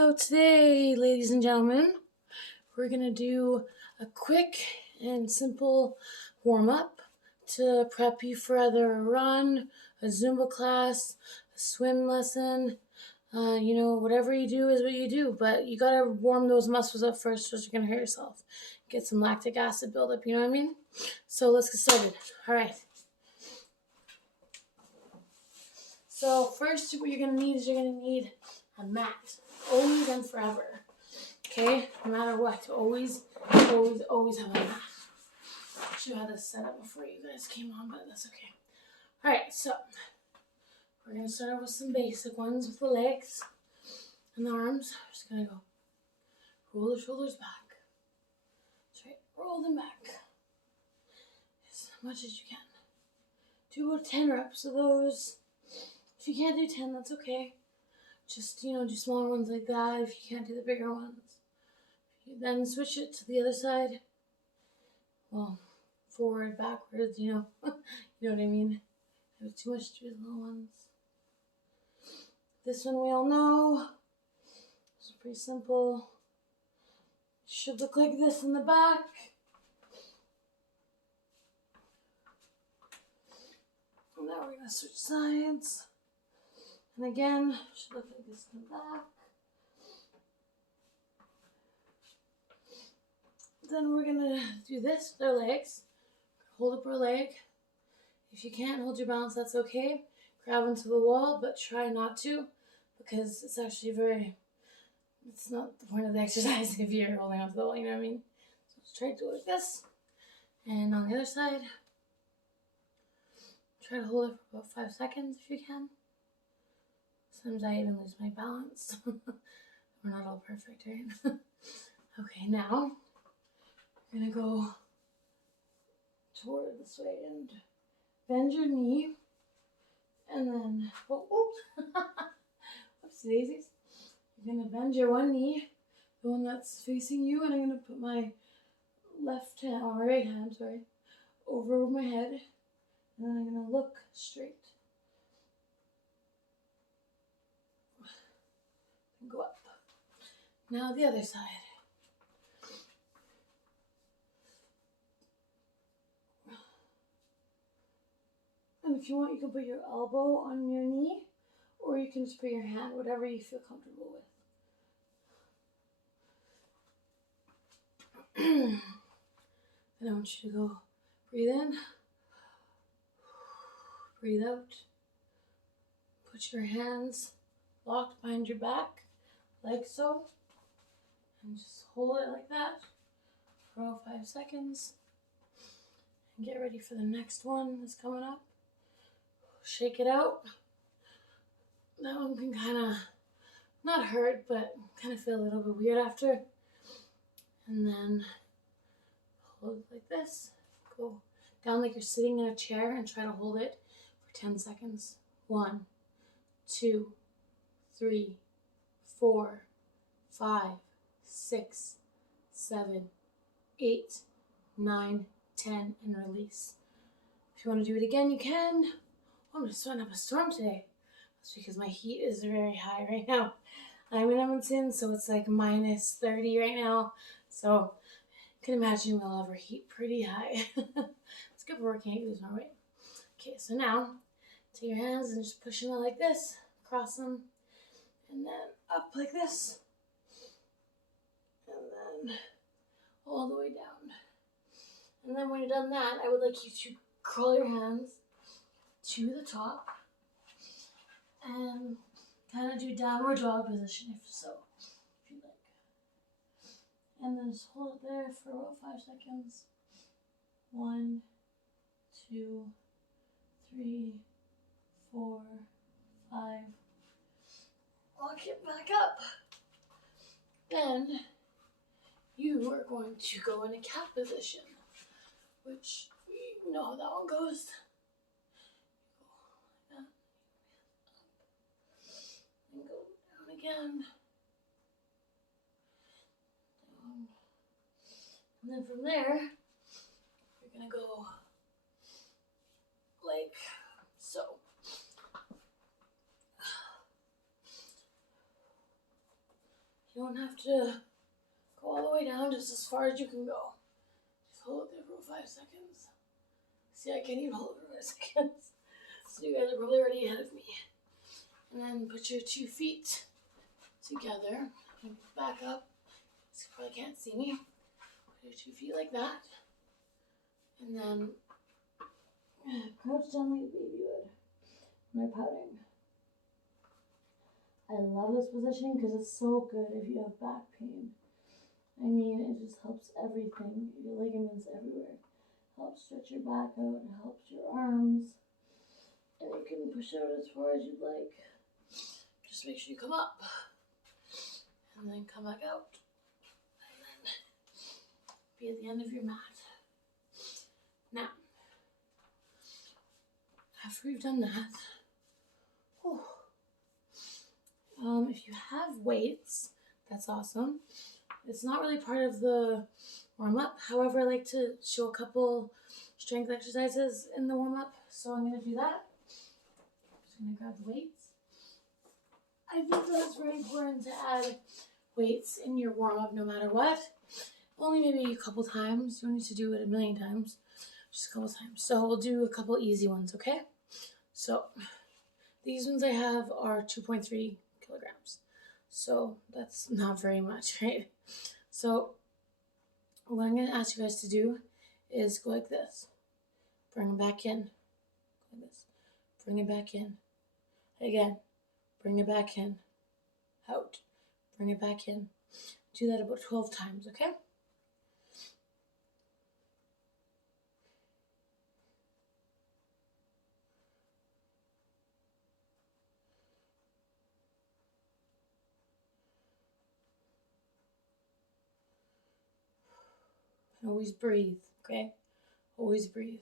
So today, ladies and gentlemen, we're going to do a quick and simple warm-up to prep you for either a run, a Zumba class, a swim lesson. Whatever you do is what you do, but you got to warm those muscles up first, or you're going to hurt yourself. Get some lactic acid buildup, you know what I mean? So let's get started. All right. So first, what you're going to need is a mat. Always and forever. Okay? No matter what. Always have a mat. I should have had this set up before you guys came on, but that's okay. Alright, so we're going to start out with some basic ones with the legs and the arms. We're just going to go roll the shoulders back. That's right. Roll them back. As much as you can. Do about 10 reps of those. If you can't do 10, that's okay. Just, do smaller ones like that if you can't do the bigger ones. Then switch it to the other side. Well, forward, backwards, you know what I mean? I have too much to do with the little ones. This one we all know. It's pretty simple. Should look like this in the back. And now we're going to switch sides. And again, should look like this in the back. Then we're going to do this with our legs. Hold up our leg. If you can't hold your balance, that's okay. Grab onto the wall, but try not to, because it's actually it's not the point of the exercise if you're holding onto the wall, you know what I mean? So just try to do it like this. And on the other side, try to hold it for about 5 seconds if you can. Sometimes I even lose my balance. We're not all perfect, right? Okay, now we're going to go toward this way and bend your knee. And then, whoopsie daisies. You're going to bend your one knee, the one that's facing you, and I'm going to put my right hand, over my head. And then I'm going to look straight. And go up. Now the other side. And if you want, you can put your elbow on your knee, or you can just put your hand, whatever you feel comfortable with. Then I want you to go breathe in, breathe out. Put your hands locked behind your back, like so, and just hold it like that for about 5 seconds. And get ready for the next one that's coming up. Shake it out. That one can kind of not hurt, but kind of feel a little bit weird after. And then hold it like this. Go down like you're sitting in a chair and try to hold it for 10 seconds. 1, 2, 3, 4, 5, 6, 7, 8, 9, 10, and release. If you want to do it again, you can. I'm just starting up a storm today. That's because my heat is very high right now. I'm in Edmonton, so it's like minus 30 right now. So you can imagine we'll have our heat pretty high. It's good for working out, lose my weight. Okay, so now take your hands and just push them out like this, cross them, and then up like this, and then all the way down. And then when you're done that, I would like you to curl your hands to the top and kind of do downward dog position if you like. And then just hold it there for about 5 seconds. 1, 2, 3, 4, 5. Walk it back up. Then you are going to go in a cat position, which we know how that one goes. And go down again. Down. And then from there, you're going to go like so. You don't have to go all the way down, just as far as you can go. Just hold it there for 5 seconds. See, I can't even hold it for 5 seconds. So you guys are probably already ahead of me. And then put your 2 feet together. Back up. So you probably can't see me. Put your 2 feet like that. And then crouch down like a baby would when I'm pouting. I love this position because it's so good if you have back pain. I mean, it just helps everything, your ligaments everywhere. Helps stretch your back out, it helps your arms. And you can push out as far as you'd like. Just make sure you come up. And then come back out. And then be at the end of your mat. Now, after we've done that, if you have weights, that's awesome. It's not really part of the warm-up. However, I like to show a couple strength exercises in the warm-up, so I'm going to do that. I'm just going to grab the weights. I think that's very important to add weights in your warm-up no matter what. Only maybe a couple times. You don't need to do it a million times. Just a couple times. So we'll do a couple easy ones, okay? So these ones I have are 2.3 kilograms. So that's not very much, right? So what I'm going to ask you guys to do is go like this. Bring them back in. Like this. Bring it back in. Again. Bring it back in. Out. Bring it back in. Do that about 12 times, okay? And always breathe, okay? Always breathe.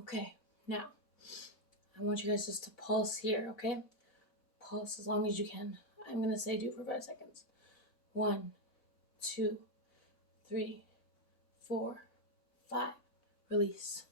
Okay, now, I want you guys just to pulse here, okay? Pulse as long as you can. I'm going to say do it for 5 seconds. 1, 2, 3, 4, 5. Release.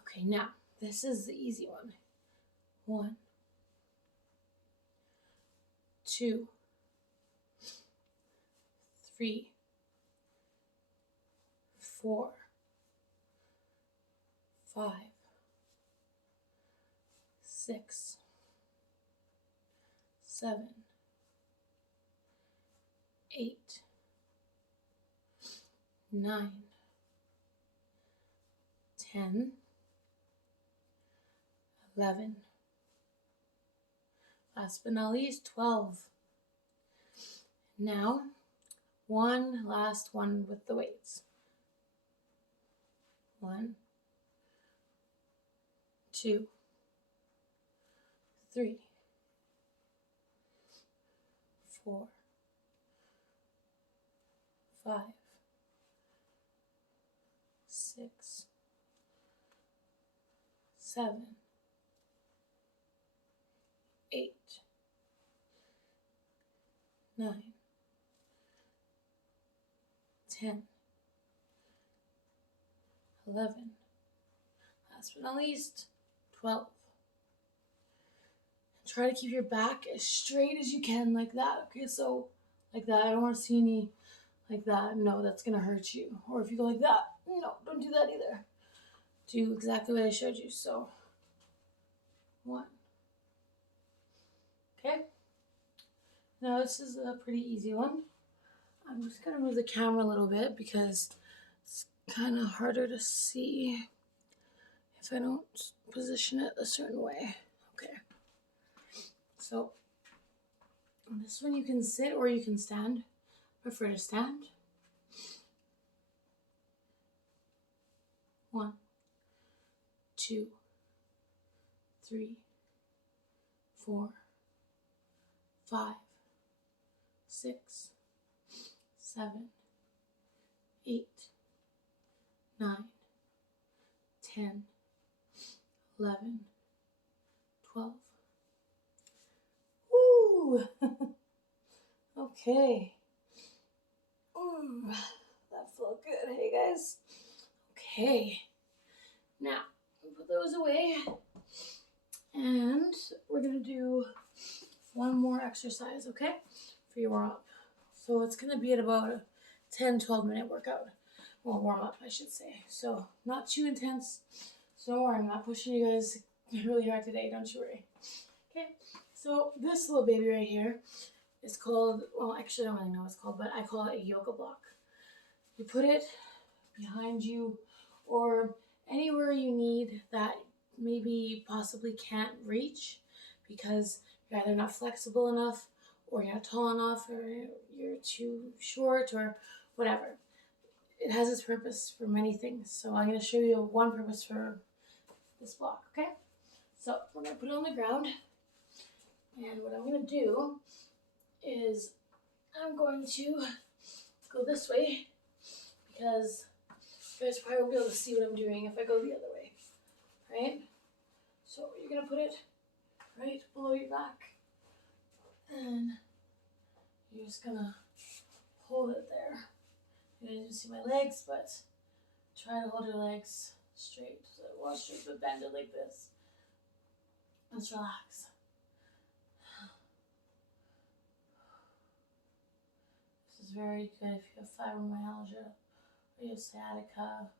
Okay, now, this is the easy one. 1, 2, 3, 4, 5, 6, 7, 8, 9, 10, 11. Last but not least, 12. Now, one last one with the weights. 1, 2, 3, 4, 5, 6, 7, 8, 9, 10, 11. Last but not least, 12. Try to keep your back as straight as you can, like that. Okay, so like that. I don't want to see any like that. No, that's gonna hurt you. Or if you go like that, no, don't do that either. Do exactly what I showed you. So 1. Okay. Now this is a pretty easy one. I'm just gonna move the camera a little bit because it's kind of harder to see if I don't position it a certain way. Okay. So this one you can sit or you can stand. Prefer to stand. 1, 2, 3, 4, 5, 6, 7, 8, 9, 10, 11, 12. Woo! Okay. That felt good, hey guys? Okay. Now, put those away. exercise, okay, for your warm-up. So it's going to be at about a 10-12 minute workout. Well, warm-up, I should say. So not too intense. So don't worry, I'm not pushing you guys really hard today, don't you worry. Okay, so this little baby right here is called, well, actually I don't really know what it's called, but I call it a yoga block. You put it behind you or anywhere you need that maybe possibly can't reach because you're either not flexible enough or you're not tall enough or you're too short or whatever. It has its purpose for many things. So I'm going to show you one purpose for this block, okay? So we're going to put it on the ground. And what I'm going to do is I'm going to go this way because you guys probably won't be able to see what I'm doing if I go the other way, right? So you're going to put it right below your back and you're just going to hold it there. You didn't even see my legs, but try to hold your legs straight. So, well, straight, but bend it like this. Let's relax. This is very good if you have fibromyalgia, or you have sciatica,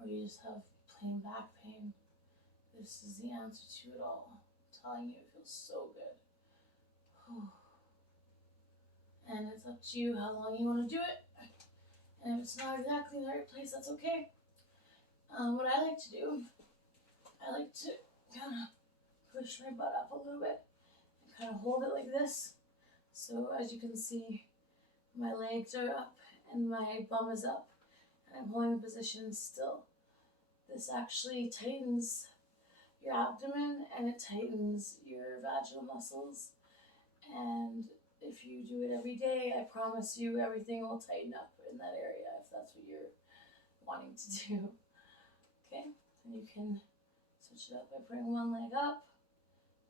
or you just have plain back pain. This is the answer to it all. I'm telling you, it feels so good. And it's up to you how long you want to do it. And if it's not exactly in the right place, that's okay. What I like to do, I like to kind of push my butt up a little bit and kind of hold it like this. So as you can see, my legs are up and my bum is up. And I'm holding the position still. This actually tightens your abdomen and it tightens your vaginal muscles. And if you do it every day, I promise you everything will tighten up in that area if that's what you're wanting to do. Okay, then you can switch it up by putting one leg up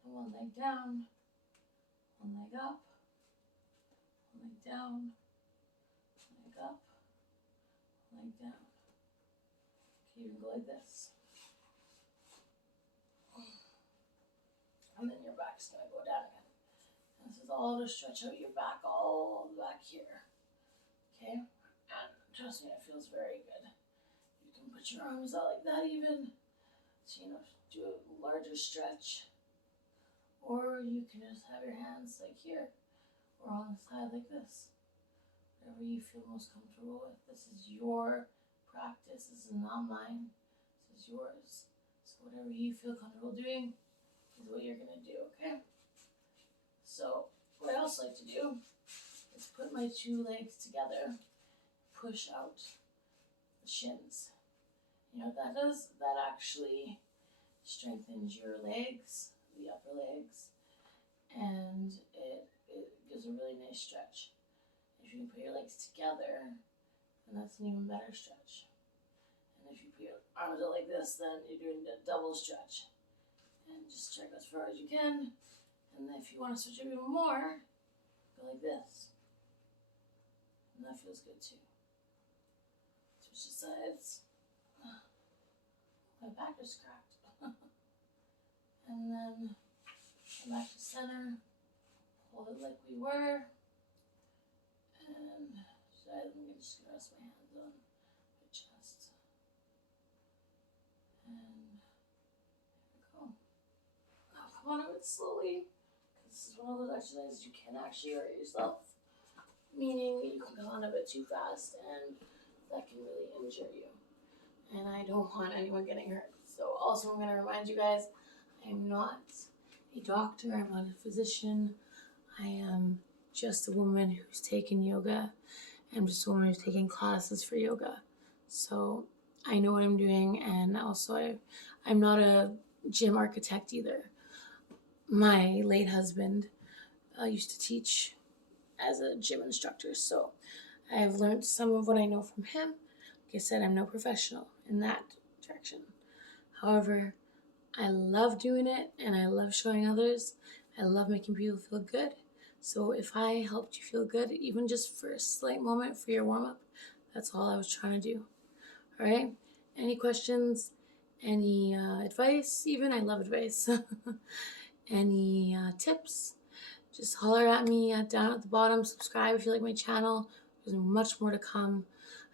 and one leg down, one leg up, one leg down, one leg up, one leg down. You can go like this. And then your back's going to go down again. And this is all to stretch out your back, all the back here. Okay? And trust me, it feels very good. You can put your arms out like that even. So, do a larger stretch. Or you can just have your hands like here. Or on the side like this. Whatever you feel most comfortable with. This is your practice. This is not mine. This is yours. So whatever you feel comfortable doing is what you're going to do, okay? So what I also like to do is put my two legs together, push out the shins. You know what that does? That actually strengthens your legs, the upper legs, and it gives a really nice stretch. If you can put your legs together, then that's an even better stretch. And if you put your arms out like this, then you're doing a double stretch. And just stretch as far as you can. And if you want to switch it even more, go like this. And that feels good too. Switch the sides. My back is cracked. And then come back to center. Hold it like we were. And I'm just going to rest my hands on my chest. And here we go. Now come on a bit slowly. This is one of those exercises you can actually hurt yourself. Meaning you can go on a bit too fast and that can really injure you. And I don't want anyone getting hurt. So also I'm going to remind you guys, I'm not a doctor, I'm not a physician. I am just a woman who's taken yoga. I'm just a woman who's taking classes for yoga. So I know what I'm doing, and also I'm not a gym architect either. My late husband used to teach as a gym instructor, so I've learned some of what I know from him. Like I said, I'm no professional in that direction. However, I love doing it, and I love showing others. I love making people feel good. So if I helped you feel good, even just for a slight moment for your warm-up, that's all I was trying to do. All right? Any questions? Any advice? Even I love advice. Any tips? just holler at me down at the bottom. Subscribe if you like my channel. There's much more to come.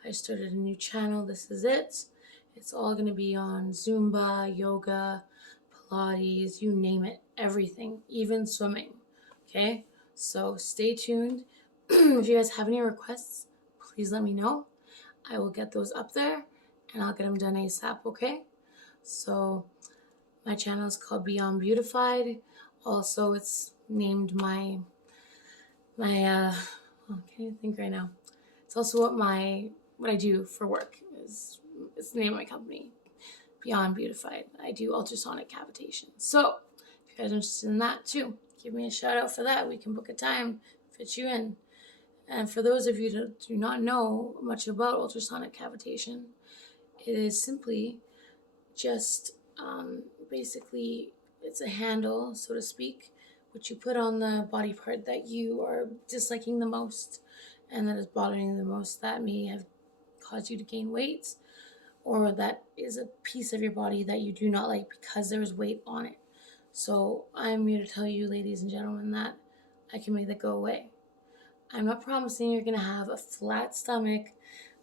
I started a new channel. This is it. It's all going to be on Zumba, yoga, Pilates, you name it, everything, even swimming. Okay, so stay tuned. If you guys have any requests, please let me know. I will get those up there and I'll get them done ASAP. Okay, so my channel is called Beyond Beautified. Also, it's named I can't even think right now. It's also what I do for work. It's the name of my company, Beyond Beautified. I do ultrasonic cavitation. So if you guys are interested in that too, give me a shout out for that. We can book a time, fit you in. And for those of you that do not know much about ultrasonic cavitation, it is simply just basically it's a handle, so to speak, which you put on the body part that you are disliking the most and that is bothering you the most, that may have caused you to gain weight, or that is a piece of your body that you do not like because there is weight on it. So I'm here to tell you, ladies and gentlemen, that I can make that go away. I'm not promising you're going to have a flat stomach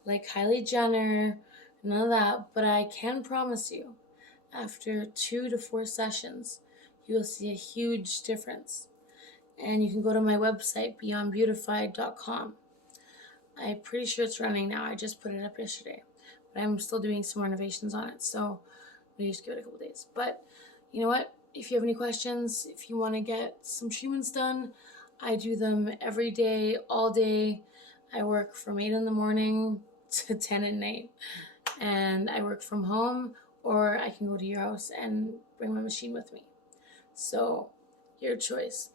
like Kylie Jenner, none of that, but I can promise you, after 2 to 4 sessions, you will see a huge difference. And you can go to my website, beyondbeautified.com. I'm pretty sure it's running now. I just put it up yesterday, but I'm still doing some renovations on it, so maybe just give it a couple days. But you know what? If you have any questions, if you want to get some treatments done, I do them every day, all day. I work from 8 in the morning to 10 at night, and I work from home, or I can go to your house and bring my machine with me. So your choice.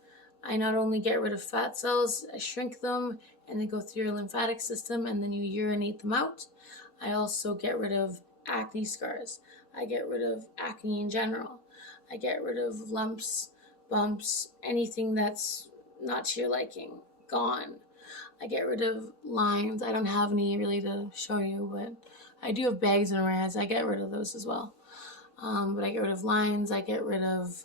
I not only get rid of fat cells, I shrink them and they go through your lymphatic system and then you urinate them out. I also get rid of acne scars. I get rid of acne in general. I get rid of lumps, bumps, anything that's not to your liking, gone. I get rid of lines. I don't have any really to show you, but I do have bags and eyes. I get rid of those as well. But I get rid of lines. I get rid of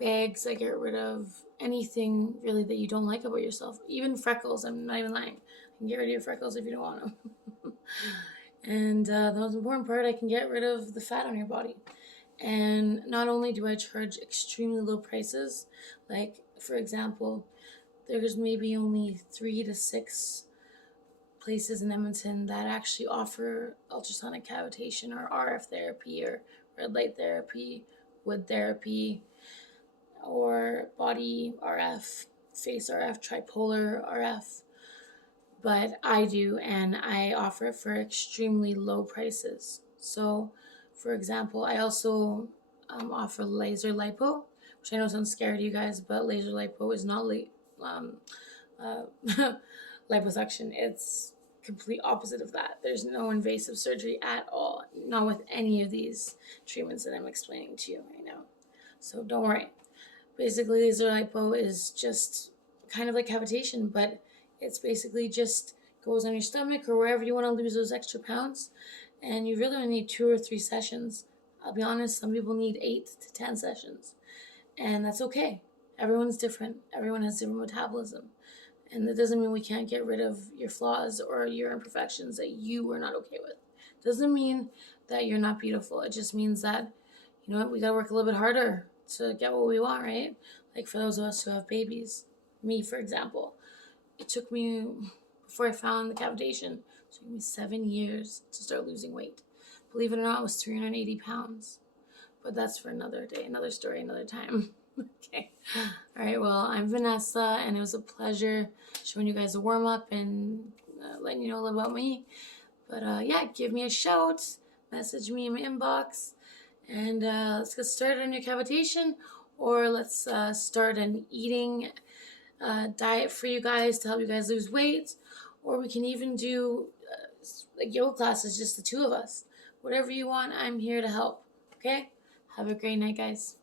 bags. I get rid of anything really that you don't like about yourself. Even freckles. I'm not even lying. I can get rid of your freckles if you don't want them. And the most important part, I can get rid of the fat on your body. And not only do I charge extremely low prices, like for example, there's maybe only 3 to 6 places in Edmonton that actually offer ultrasonic cavitation or RF therapy or red light therapy, wood therapy, or body RF, face RF, tripolar RF. But I do, and I offer it for extremely low prices. So, for example, I also offer laser lipo, which I know sounds scary to you guys, but laser lipo is not liposuction. It's complete opposite of that. There's no invasive surgery at all, not with any of these treatments that I'm explaining to you right now. So don't worry. Basically, laser lipo is just kind of like cavitation, but it's basically just goes on your stomach or wherever you want to lose those extra pounds, and you really only need 2 or 3 sessions. I'll be honest, some people need 8 to 10 sessions, and that's okay. Everyone's different. Everyone has different metabolism. And that doesn't mean we can't get rid of your flaws or your imperfections that you are not okay with. Doesn't mean that you're not beautiful. It just means that, you know what, we got to work a little bit harder to get what we want, right? Like for those of us who have babies, me, for example, it took me, before I found the cavitation, it took me 7 years to start losing weight. Believe it or not, it was 380 pounds. But that's for another day, another story, another time. Okay. All right. Well, I'm Vanessa, and it was a pleasure showing you guys a warm up and letting you know a little about me. But yeah, give me a shout, message me in my inbox, and let's get started on your cavitation, or let's start an eating diet for you guys to help you guys lose weight, or we can even do like yoga classes, just the 2 of us. Whatever you want, I'm here to help. Okay. Have a great night, guys.